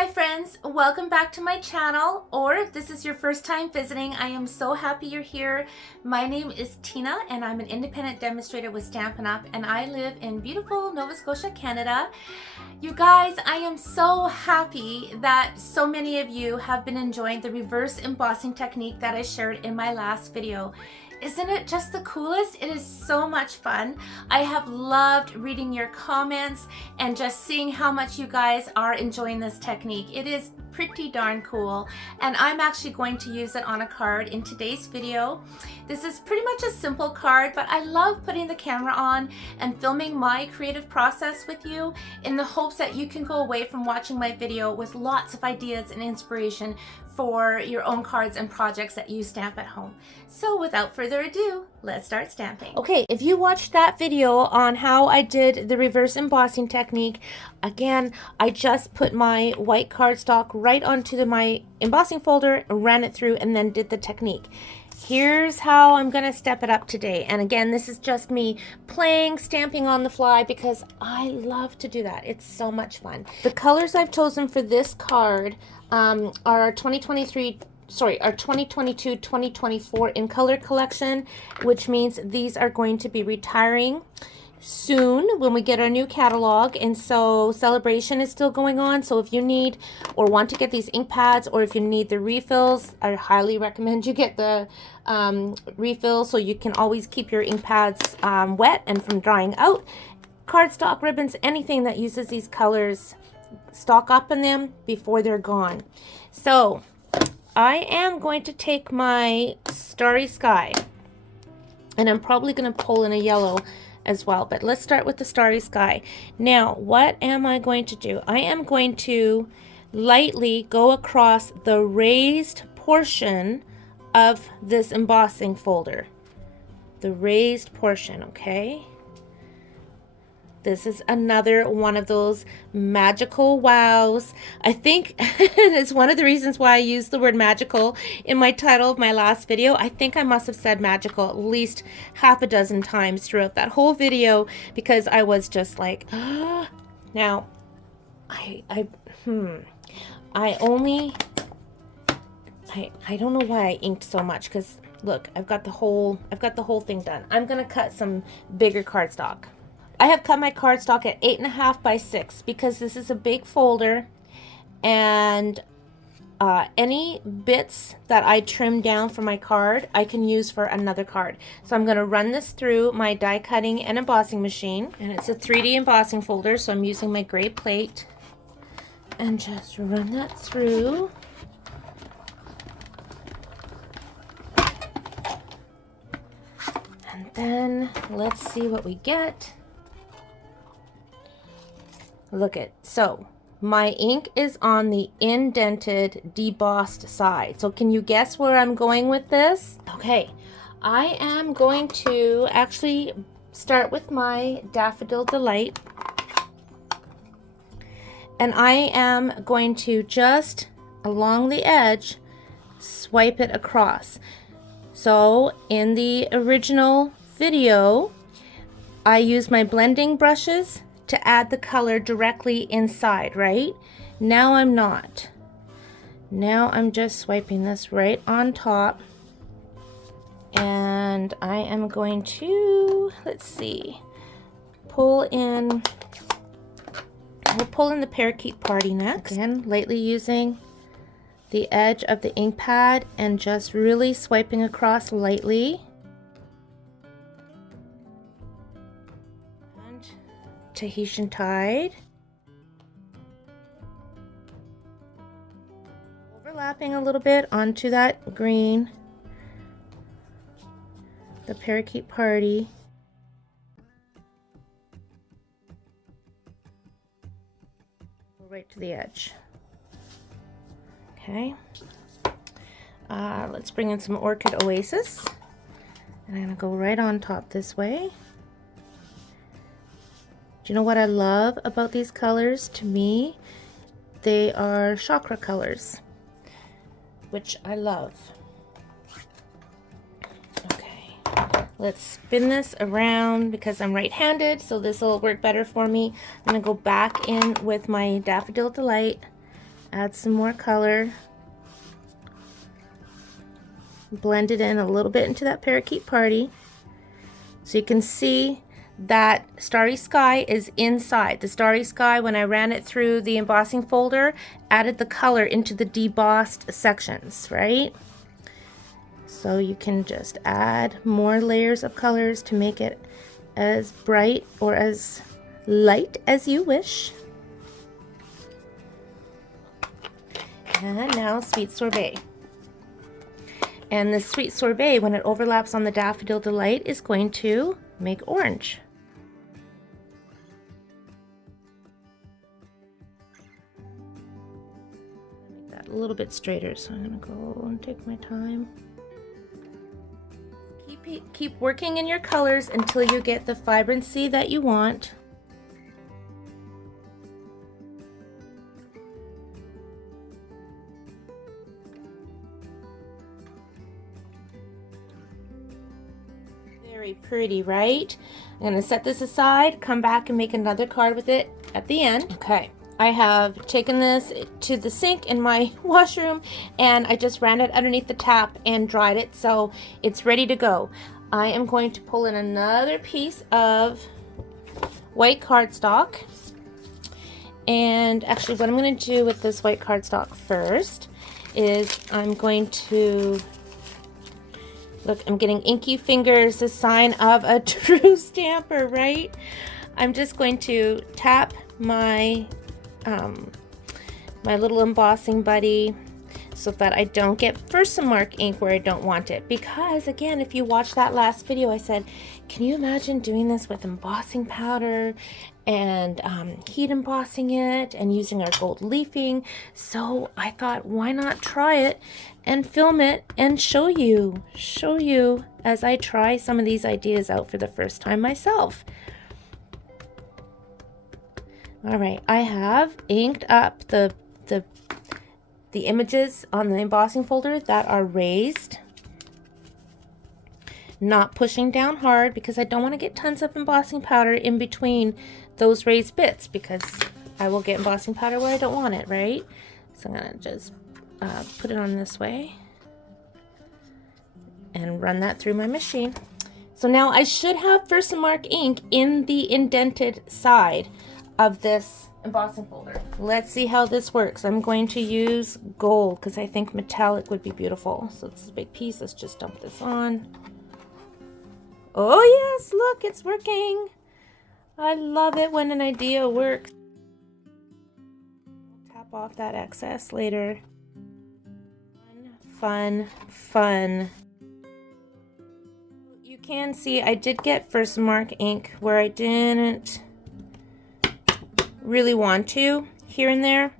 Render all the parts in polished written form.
Hi friends, welcome back to my channel, or if this is your first time visiting, I am so happy you're here. My name is Tina and I'm an independent demonstrator with Stampin' Up! And I live in beautiful Nova Scotia, Canada. You guys, I am so happy that so many of you have been enjoying the reverse embossing technique that I shared in my last video. Isn't it just the coolest? It is so much fun. I have loved reading your comments and just seeing how much you guys are enjoying this technique. It is pretty darn cool, and I'm actually going to use it on a card in today's video. This is pretty much a simple card, but I love putting the camera on and filming my creative process with you in the hopes that you can go away from watching my video with lots of ideas and inspiration for your own cards and projects that you stamp at home. So without further ado, let's start stamping. Okay, if you watched that video on how I did the reverse embossing technique, again, I just put my white cardstock right onto my embossing folder, ran it through, and then did the technique. Here's how I'm gonna step it up today. And again, this is just me playing, stamping on the fly because I love to do that. It's so much fun. The colors I've chosen for this card are our 2022-2024 in color collection, which means these are going to be retiring soon when we get our new catalog. And so celebration is still going on, so if you need or want to get these ink pads, or if you need the refills, I highly recommend you get the refill so you can always keep your ink pads wet and from drying out. Cardstock, ribbons, anything that uses these colors, stock up in them before they're gone. So I am going to take my Starry Sky, and I'm probably going to pull in a yellow as well, but let's start with the Starry Sky. Now, what am I going to do? I am going to lightly go across the raised portion of this embossing folder. The raised portion, okay? This is another one of those magical wows. I think it's one of the reasons why I used the word magical in my title of my last video. I think I must have said magical at least half a dozen times throughout that whole video because I was just like, ah. Now, I don't know why I inked so much, because look, I've got the whole thing done. I'm gonna cut some bigger cardstock. I have cut my cardstock at 8.5 by 6 because this is a big folder, and any bits that I trim down for my card I can use for another card. So I'm going to run this through my die cutting and embossing machine, and it's a 3D embossing folder, so I'm using my gray plate and just run that through. And then let's see what we get. Look at, so my ink is on the indented, debossed side. So can you guess where I'm going with this? Okay, I am going to actually start with my Daffodil Delight. And I am going to just along the edge swipe it across. So in the original video, I used my blending brushes to add the color directly inside, right? Now I'm not. Now I'm just swiping this right on top, and I am going to, let's see, pull in, we'll pull in the Parakeet Party next. Again, lightly using the edge of the ink pad and just really swiping across lightly. Tahitian Tide. Overlapping a little bit onto that green. The Parakeet Party. Right to the edge. Okay. Let's bring in some Orchid Oasis. And I'm going to go right on top this way. Do you know what I love about these colors? To me, they are chakra colors, which I love. Okay, let's spin this around because I'm right-handed, so this will work better for me. I'm gonna go back in with my Daffodil Delight Add some more color. Blend it in a little bit into that parakeet party. So you can see that Starry Sky is inside. The Starry Sky, when I ran it through the embossing folder, added the color into the debossed sections, right? So you can just add more layers of colors to make it as bright or as light as you wish. And now Sweet Sorbet. And the Sweet Sorbet, when it overlaps on the Daffodil Delight, is going to make orange. Make that a little bit straighter, so I'm going to go and take my time. Keep working in your colors until you get the vibrancy that you want. Very pretty, right? I'm going to set this aside, come back and make another card with it at the end. Okay, I have taken this to the sink in my washroom and I just ran it underneath the tap and dried it, so it's ready to go. I am going to pull in another piece of white cardstock. And actually what I'm going to do with this white cardstock first is I'm going to, look, I'm getting inky fingers, a sign of a true stamper, right? I'm just going to tap my my little embossing buddy so that I don't get Versamark ink where I don't want it. Because again, if you watch that last video, I said, can you imagine doing this with embossing powder and heat embossing it and using our gold leafing? So I thought, why not try it and film it and show you as I try some of these ideas out for the first time myself. All right, I have inked up the images on the embossing folder that are raised, not pushing down hard because I don't want to get tons of embossing powder in between those raised bits, because I will get embossing powder where I don't want it, right? So I'm gonna just put it on this way and run that through my machine. So now I should have Versamark ink in the indented side of this embossing folder. Let's see how this works. I'm going to use gold because I think metallic would be beautiful. So this is a big piece. Let's just dump this on. Oh yes, look, it's working. I love it when an idea works. I'll tap off that excess later. Fun, fun. You can see I did get Versamark ink where I didn't really want to, here and there.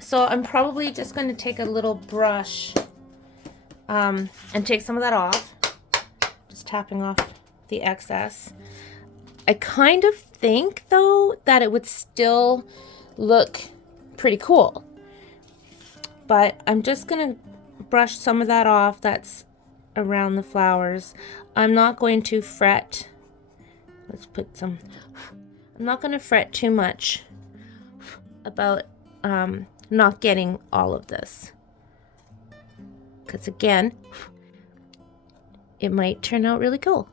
So I'm probably just going to take a little brush and take some of that off. Just tapping off the excess. I kind of think though that it would still look pretty cool, but I'm just going to brush some of that off that's around the flowers. I'm not going to fret. Let's put some, I'm not going to fret too much about not getting all of this, because again, it might turn out really cool.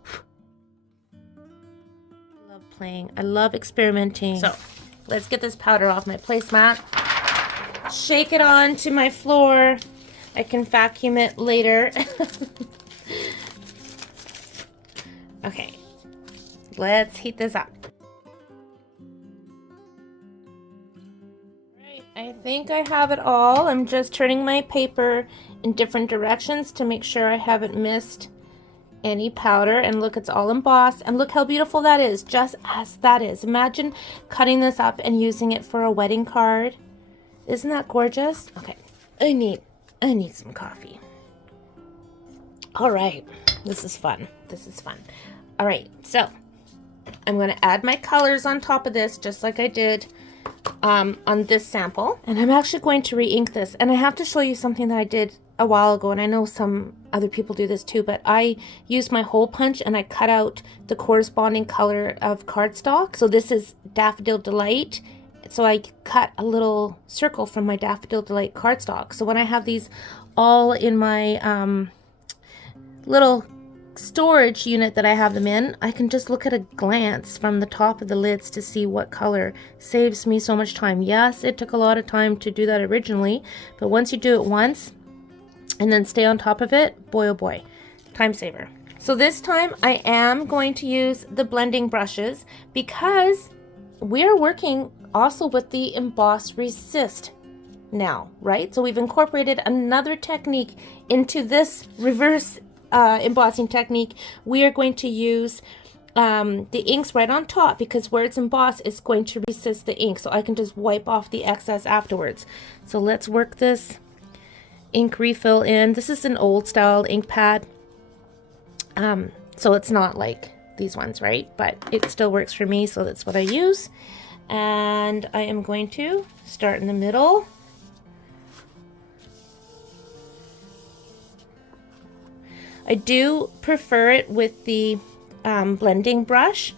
I love playing. I love experimenting. So let's get this powder off my placemat. Shake it onto my floor. I can vacuum it later. Okay, let's heat this up. Right, I think I have it all. I'm just turning my paper in different directions to make sure I haven't missed any powder. And look, it's all embossed, and look how beautiful that is, just as that is. Imagine cutting this up and using it for a wedding card. Isn't that gorgeous? Okay, I need some coffee. All right, this is fun. This is fun. All right, so I'm going to add my colors on top of this, just like I did on this sample. And I'm actually going to re-ink this. And I have to show you something that I did a while ago, and I know some other people do this too, but I used my hole punch and I cut out the corresponding color of cardstock. So this is Daffodil Delight, so I cut a little circle from my Daffodil Delight cardstock. So when I have these all in my little storage unit that I have them in, I can just look at a glance from the top of the lids to see what color. Saves me so much time. Yes, it took a lot of time to do that originally, but once you do it once and then stay on top of it, boy oh boy, time saver. So this time I am going to use the blending brushes because we're working also with the Emboss Resist now, right? So we've incorporated another technique into this reverse embossing technique. We are going to use the inks right on top because where it's embossed, it's going to resist the ink. So I can just wipe off the excess afterwards. So let's work this ink refill in. This is an old style ink pad. So it's not like these ones, right? But it still works for me, so that's what I use. And I am going to start in the middle. I do prefer it with the blending brush,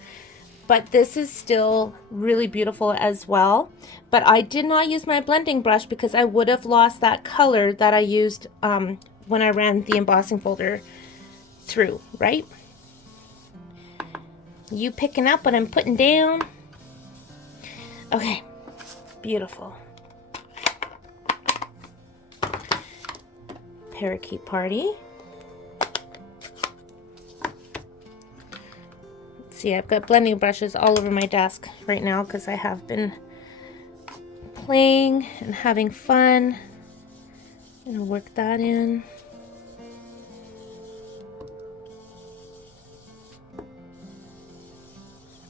but this is still really beautiful as well. But I did not use my blending brush because I would have lost that color that I used when I ran the embossing folder through, right? You picking up what I'm putting down? Okay, beautiful. Parakeet Party. See, I've got blending brushes all over my desk right now because I have been playing and having fun. I'm gonna work that in.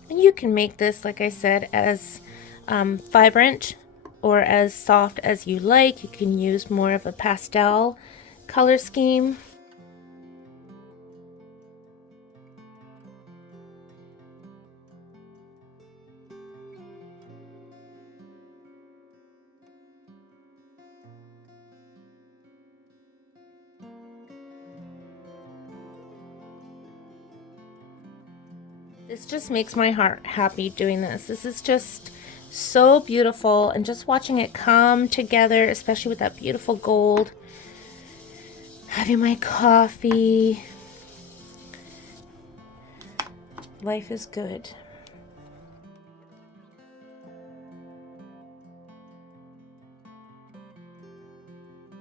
And you can make this, like I said, as vibrant or as soft as you like. You can use more of a pastel color scheme. This just makes my heart happy doing this. This is just so beautiful, and just watching it come together, especially with that beautiful gold. Having my coffee. Life is good.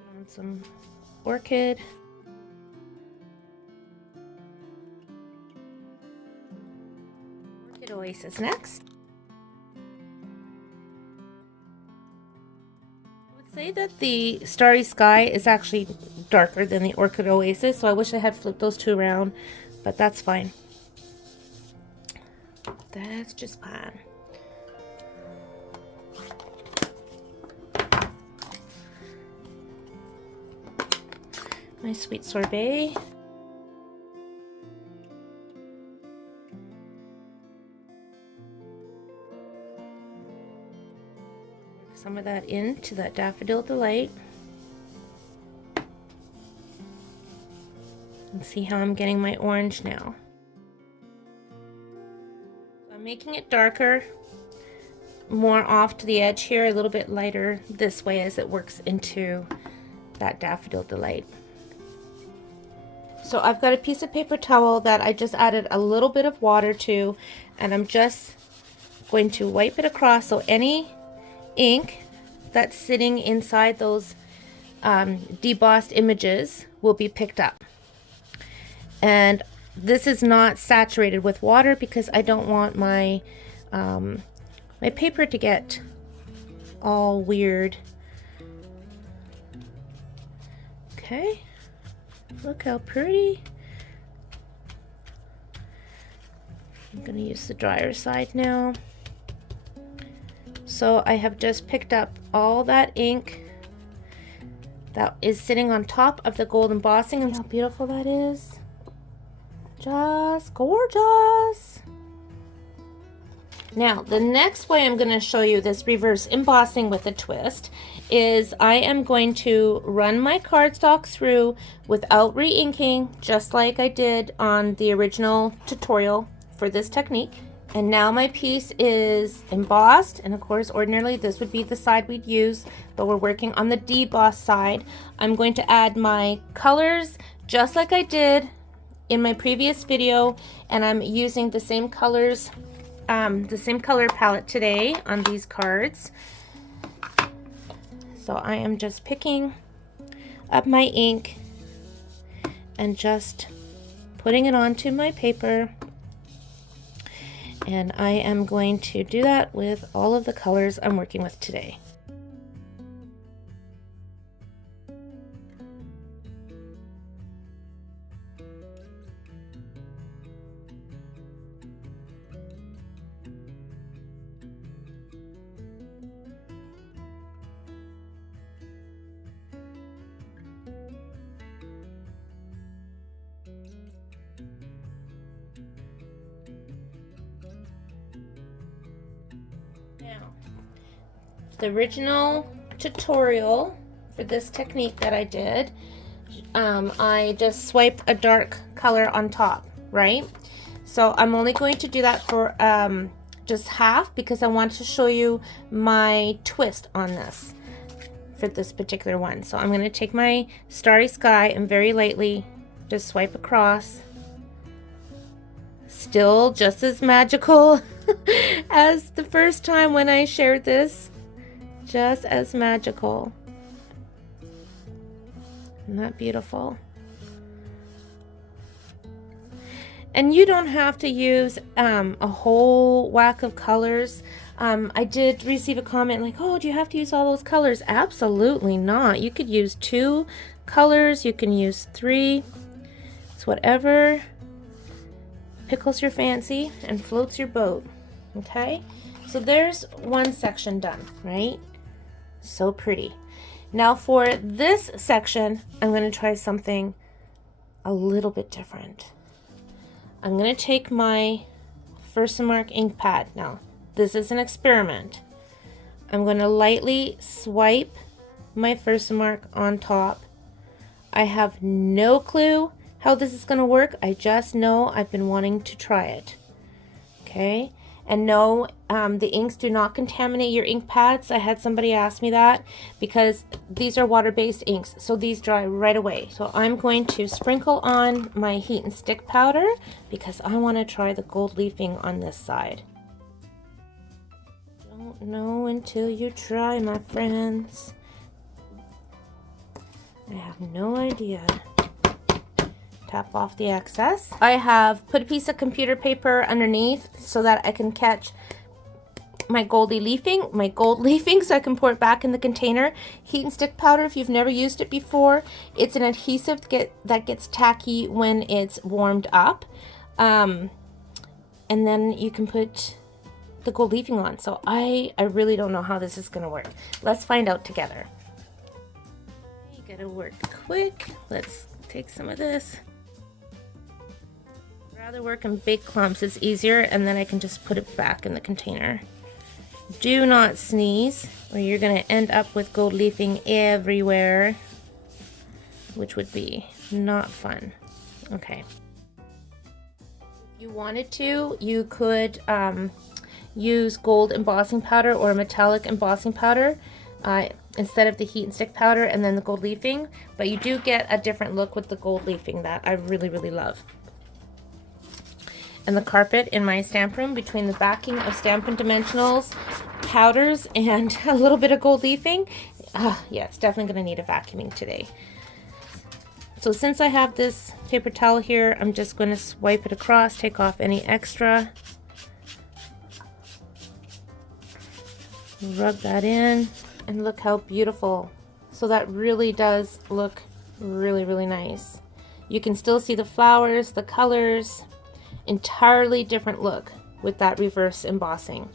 Put on some orchid. Oasis next. I would say that the Starry Sky is actually darker than the Orchid Oasis, so I wish I had flipped those two around, but that's fine. That's just fine. My Sweet Sorbet. Some of that into that Daffodil Delight. And see how I'm getting my orange now. I'm making it darker, more off to the edge here, a little bit lighter this way as it works into that Daffodil Delight. So I've got a piece of paper towel that I just added a little bit of water to, and I'm just going to wipe it across so any ink that's sitting inside those debossed images will be picked up. And this is not saturated with water because I don't want my my paper to get all weird. Okay, look how pretty. I'm gonna use the drier side now. So I have just picked up all that ink that is sitting on top of the gold embossing, and how beautiful that is. Just gorgeous. Now, the next way I'm going to show you this reverse embossing with a twist is I am going to run my cardstock through without re-inking, just like I did on the original tutorial for this technique. And now my piece is embossed, and of course ordinarily this would be the side we'd use, but we're working on the deboss side. I'm going to add my colors just like I did in my previous video, and I'm using the same colors, the same color palette today on these cards. So I am just picking up my ink and just putting it onto my paper. And I am going to do that with all of the colors I'm working with today. Now, the original tutorial for this technique that I did, I just swiped a dark color on top, right? So I'm only going to do that for just half because I want to show you my twist on this for this particular one. So I'm going to take my Starry Sky and very lightly just swipe across. Still just as magical as the first time when I shared this. Just as magical. Isn't that beautiful? And you don't have to use a whole whack of colors. I did receive a comment like, oh, do you have to use all those colors? Absolutely not. You could use 2 colors. You can use 3. It's whatever pickles your fancy and floats your boat. Okay, so there's one section done, right? So pretty. Now for this section, I'm going to try something a little bit different. I'm going to take my Versamark ink pad. Now, this is an experiment. I'm going to lightly swipe my Versamark on top. I have no clue how this is going to work. I just know I've been wanting to try it. Okay, and no, the inks do not contaminate your ink pads. I had somebody ask me that because these are water-based inks, so these dry right away. So I'm going to sprinkle on my heat and stick powder because I want to try the gold leafing on this side. Don't know until you try, my friends. I have no idea. Tap off the excess. I have put a piece of computer paper underneath so that I can catch my gold leafing so I can pour it back in the container. Heat and stick powder, if you've never used it before, it's an adhesive that gets tacky when it's warmed up. And then you can put the gold leafing on. So I really don't know how this is going to work. Let's find out together. You gotta work quick. Let's take some of this. I'd rather work in big clumps. It's easier, and then I can just put it back in the container. Do not sneeze, or you're going to end up with gold leafing everywhere, which would be not fun. Okay. If you wanted to, you could use gold embossing powder or metallic embossing powder instead of the heat and stick powder and then the gold leafing, but you do get a different look with the gold leafing that I really, really love. And the carpet in my stamp room, between the backing of Stampin' Dimensionals, powders, and a little bit of gold leafing, yeah, it's definitely going to need a vacuuming today. So since I have this paper towel here, I'm just going to swipe it across, take off any extra, rub that in, and look how beautiful. So that really does look really, really nice. You can still see the flowers, the colors. Entirely different look with that reverse embossing.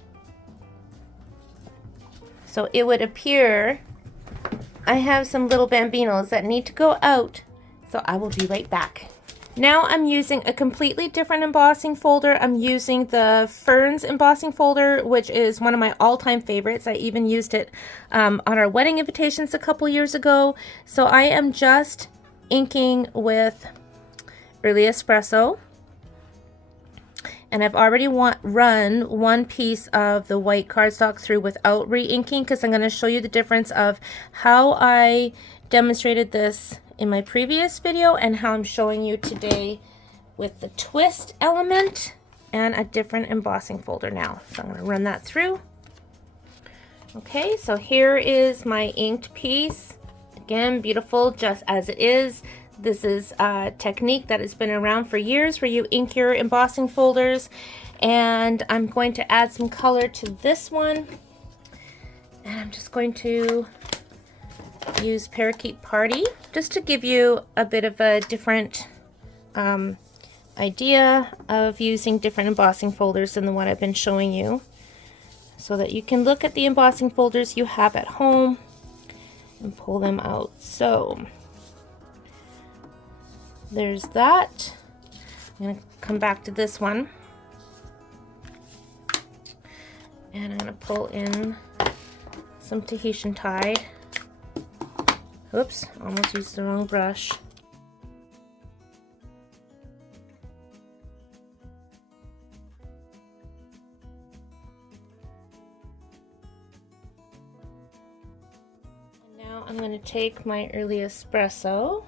So it would appear I have some little bambinos that need to go out, so I will be right back. Now I'm using a completely different embossing folder. I'm using the Ferns embossing folder, which is one of my all-time favorites. I even used it on our wedding invitations a couple years ago. So I am just inking with Early Espresso. And I've already run one piece of the white cardstock through without re-inking, because I'm going to show you the difference of how I demonstrated this in my previous video and how I'm showing you today with the twist element and a different embossing folder now. So I'm going to run that through. Okay, so here is my inked piece. Again, beautiful just as it is. This is a technique that has been around for years where you ink your embossing folders. And I'm going to add some color to this one. And I'm just going to use Parakeet Party just to give you a bit of a different idea of using different embossing folders than the one I've been showing you, so that you can look at the embossing folders you have at home and pull them out. So there's that. I'm going to come back to this one and I'm going to pull in some Tahitian Tide. Oops, almost used the wrong brush. And now I'm going to take my early espresso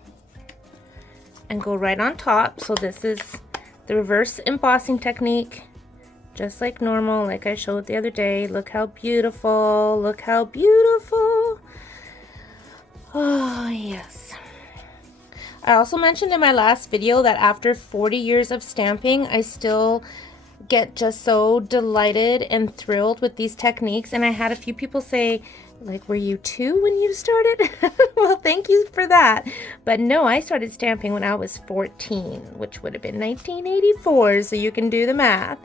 and go right on top. So this is the reverse embossing technique, just like normal, like I showed the other day. Look how beautiful, look how beautiful. Oh yes. I also mentioned in my last video that after 40 years of stamping, I still get just so delighted and thrilled with these techniques. And I had a few people say, like, were you 2 when you started? Well, thank you for that. But no, I started stamping when I was 14, which would have been 1984, so you can do the math.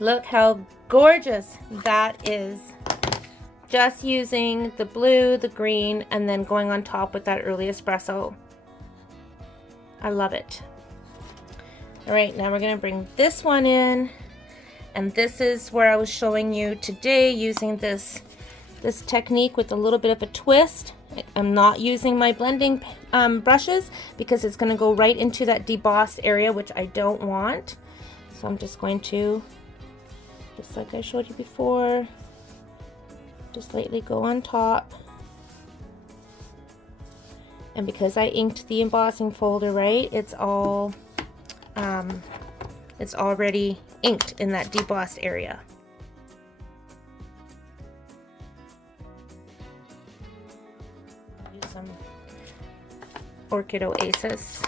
Look how gorgeous that is. Just using the blue, the green, and then going on top with that early espresso. I love it. All right, now we're gonna bring this one in. And this is where I was showing you today using this technique with a little bit of a twist. I'm not using my blending brushes because it's going to go right into that debossed area, which I don't want. So I'm just going to, just like I showed you before, just lightly go on top. And because I inked the embossing folder, right, it's already inked in that debossed area. Use some Orchid Oasis.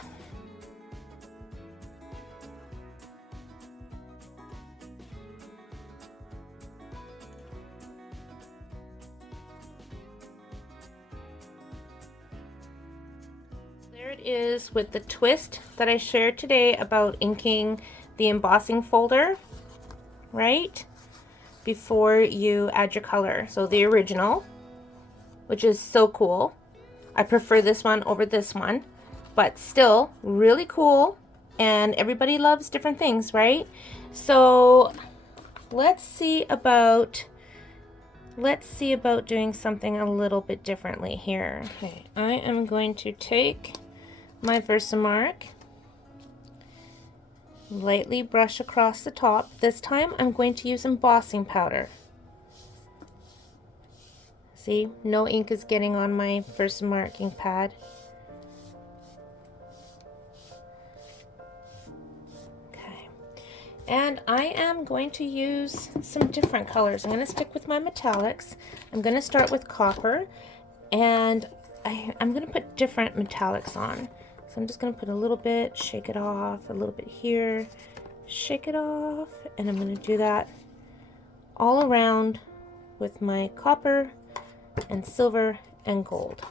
There it is with the twist that I shared today about inking the embossing folder, right, before you add your color. So the original, which is so cool. I prefer this one over this one, but still really cool, and everybody loves different things, right? So let's see about doing something a little bit differently here. Okay, I am going to take my Versamark, lightly brush across the top. This time I'm going to use embossing powder. See, no ink is getting on my Versamark ink pad. Okay, and I am going to use some different colors. I'm going to stick with my metallics. I'm going to start with copper, and I'm going to put different metallics on. So I'm just going to put a little bit, shake it off, a little bit here, shake it off, and I'm going to do that all around with my copper and silver and gold.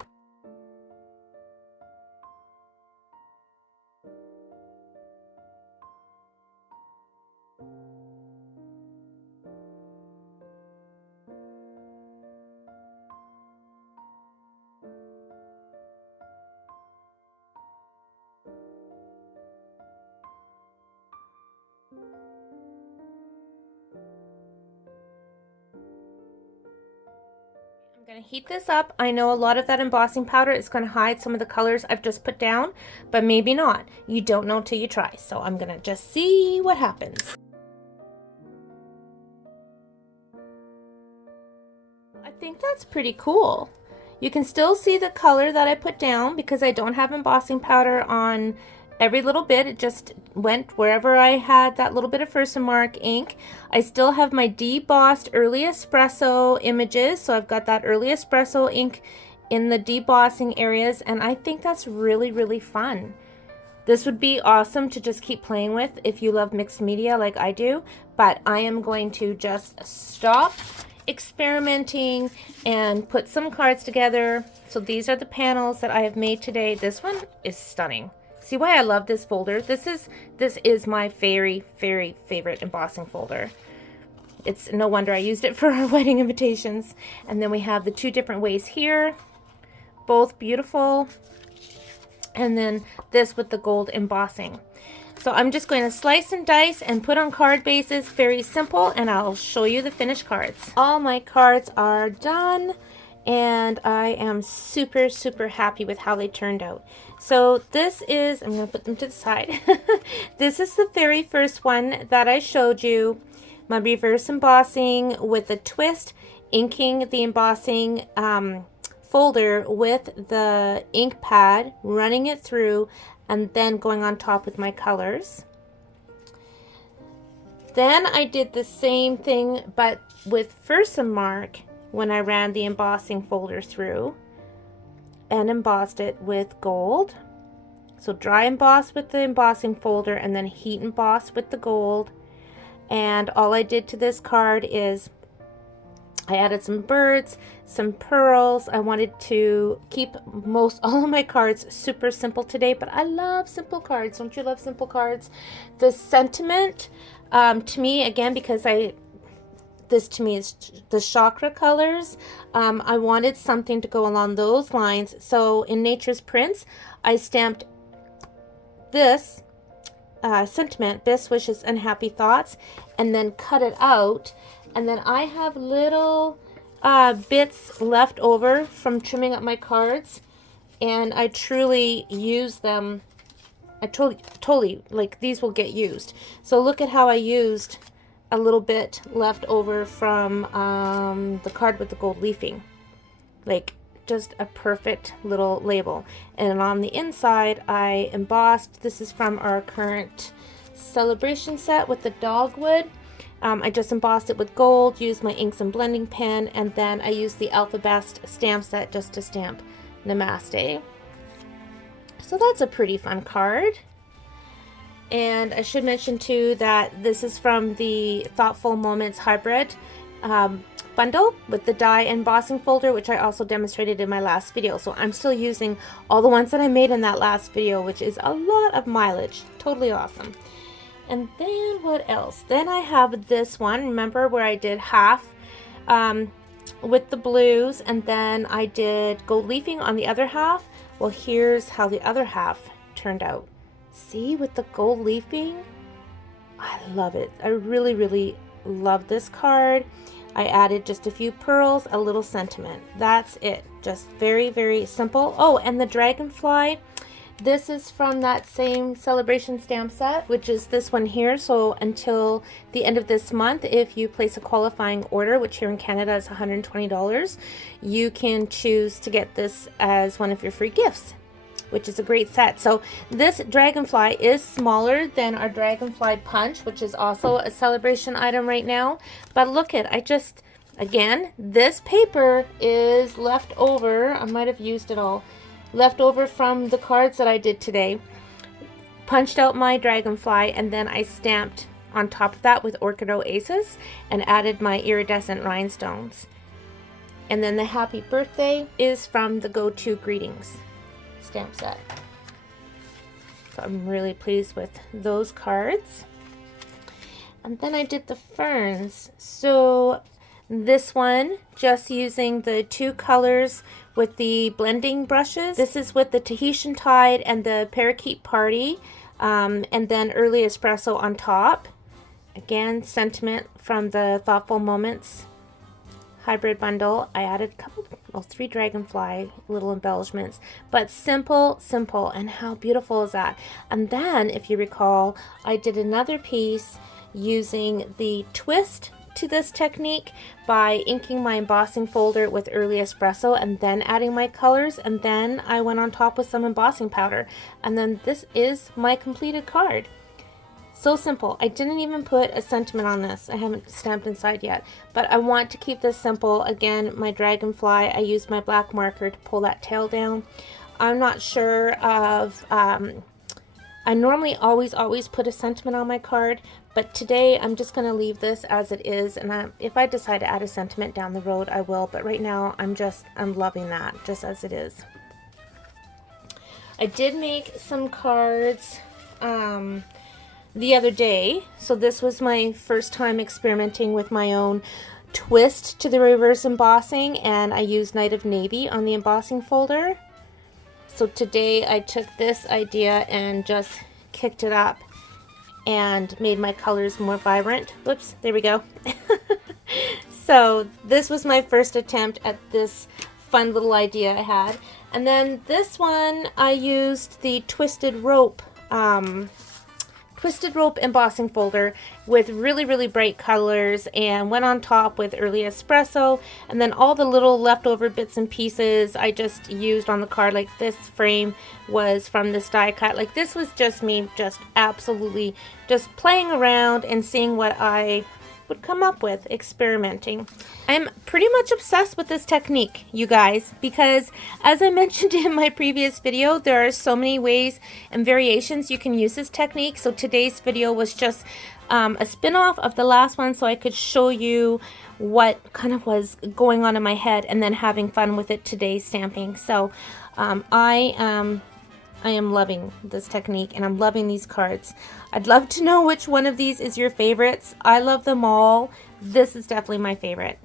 I'm going to heat this up. I know a lot of that embossing powder is going to hide some of the colors I've just put down, but maybe not. You don't know till you try. So I'm going to just see what happens. I think that's pretty cool. You can still see the color that I put down because I don't have embossing powder on every little bit. It just went wherever I had that little bit of Versamark ink. I still have my debossed early espresso images, so I've got that early espresso ink in the debossing areas, and I think that's really, really fun. This would be awesome to just keep playing with if you love mixed media like I do, but I am going to just stop experimenting and put some cards together. So these are the panels that I have made today. This one is stunning. See why I love this folder? This is my very, very favorite embossing folder. It's no wonder I used it for our wedding invitations. And then we have the two different ways here, both beautiful. And then this with the gold embossing. So I'm just going to slice and dice and put on card bases, very simple, and I'll show you the finished cards. All my cards are done, and I am super, super happy with how they turned out. So this is, I'm going to put them to the side. This is the very first one that I showed you, my reverse embossing with a twist, inking the embossing folder with the ink pad, running it through, and then going on top with my colors. Then I did the same thing but with Versamark when I ran the embossing folder through and embossed it with gold. So dry emboss with the embossing folder and then heat emboss with the gold. And all I did to this card is I added some birds, some pearls. I wanted to keep all of my cards super simple today, but I love simple cards. Don't you love simple cards? The sentiment, to me, again, because this to me is the chakra colors. I wanted something to go along those lines. So in Nature's Prints, I stamped this sentiment, best wishes and happy thoughts, and then cut it out. And then I have little bits left over from trimming up my cards, and I truly use them. I totally, like, these will get used. So look at how I used a little bit left over from the card with the gold leafing. Like, just a perfect little label. And on the inside, I embossed. This is from our current celebration set with the dogwood. I just embossed it with gold, used my inks and blending pen, and then I used the Alphabest stamp set just to stamp Namaste. So that's a pretty fun card. And I should mention too that this is from the Thoughtful Moments Hybrid bundle with the die embossing folder, which I also demonstrated in my last video. So I'm still using all the ones that I made in that last video, which is a lot of mileage. Totally awesome. And then what else? Then I have this one, remember where I did half with the blues, and then I did gold leafing on the other half. Well, here's how the other half turned out. See, with the gold leafing? I love it. I really, really love this card. I added just a few pearls, a little sentiment. That's it. Just very, very simple. Oh, and the dragonfly. This is from that same celebration stamp set, which is this one here. So until the end of this month, if you place a qualifying order, which here in Canada is $120, you can choose to get this as one of your free gifts, which is a great set. So this dragonfly is smaller than our dragonfly punch, which is also a celebration item right now. But look at, again, this paper is left over. I might have used it all. Left over from the cards that I did today. Punched out my dragonfly, and then I stamped on top of that with Orchid Oasis and added my iridescent rhinestones. And then the happy birthday is from the Go To Greetings stamp set. So I'm really pleased with those cards. And then I did the ferns. So this one, just using the two colors with the blending brushes. This is with the Tahitian Tide and the Parakeet Party, and then Early Espresso on top. Again, sentiment from the Thoughtful Moments hybrid bundle. I added a well, 3 dragonfly little embellishments, but simple, simple. And how beautiful is that? And then, if you recall, I did another piece using the twist to this technique by inking my embossing folder with early espresso and then adding my colors, and then I went on top with some embossing powder, and then this is my completed card. So simple. I didn't even put a sentiment on this. I haven't stamped inside yet, but I want to keep this simple. Again, my dragonfly, I used my black marker to pull that tail down. I'm not sure of I normally always put a sentiment on my card, but today I'm just going to leave this as it is, and if I decide to add a sentiment down the road, I will, but right now I'm loving that just as it is. I did make some cards the other day, so this was my first time experimenting with my own twist to the reverse embossing, and I used Night of Navy on the embossing folder. So today I took this idea and just kicked it up and made my colors more vibrant. Whoops, there we go. So this was my first attempt at this fun little idea I had. And then this one I used the twisted rope embossing folder with really bright colors, and went on top with early espresso, and then all the little leftover bits and pieces I just used on the card. Like this frame was from this die cut. Like this was just me just absolutely just playing around and seeing what I would come up with, experimenting. I'm pretty much obsessed with this technique, you guys, because as I mentioned in my previous video, there are so many ways and variations you can use this technique. So today's video was just a spin-off of the last one, so I could show you what kind of was going on in my head and then having fun with it today stamping. So I am loving this technique, and I'm loving these cards. I'd love to know which one of these is your favorites. I love them all. This is definitely my favorite.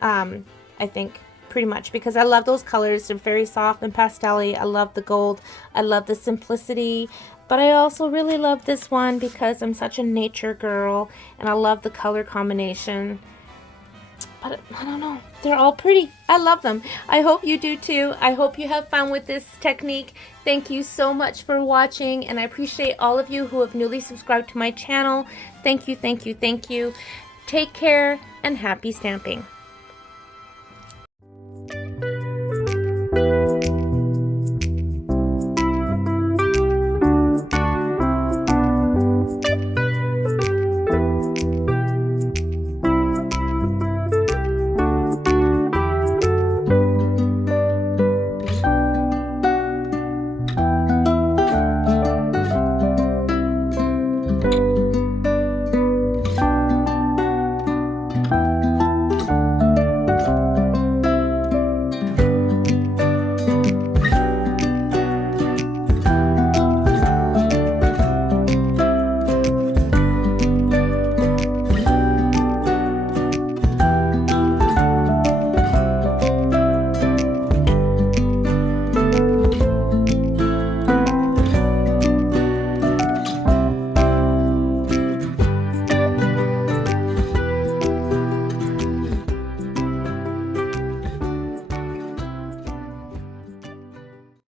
I think pretty much because I love those colors. They're very soft and pastel-y. I love the gold. I love the simplicity. But I also really love this one because I'm such a nature girl and I love the color combination. But I don't know, they're all pretty. I love them. I hope you do too. I hope you have fun with this technique. Thank you so much for watching, and I appreciate all of you who have newly subscribed to my channel. Thank you, thank you, thank you. Take care and happy stamping.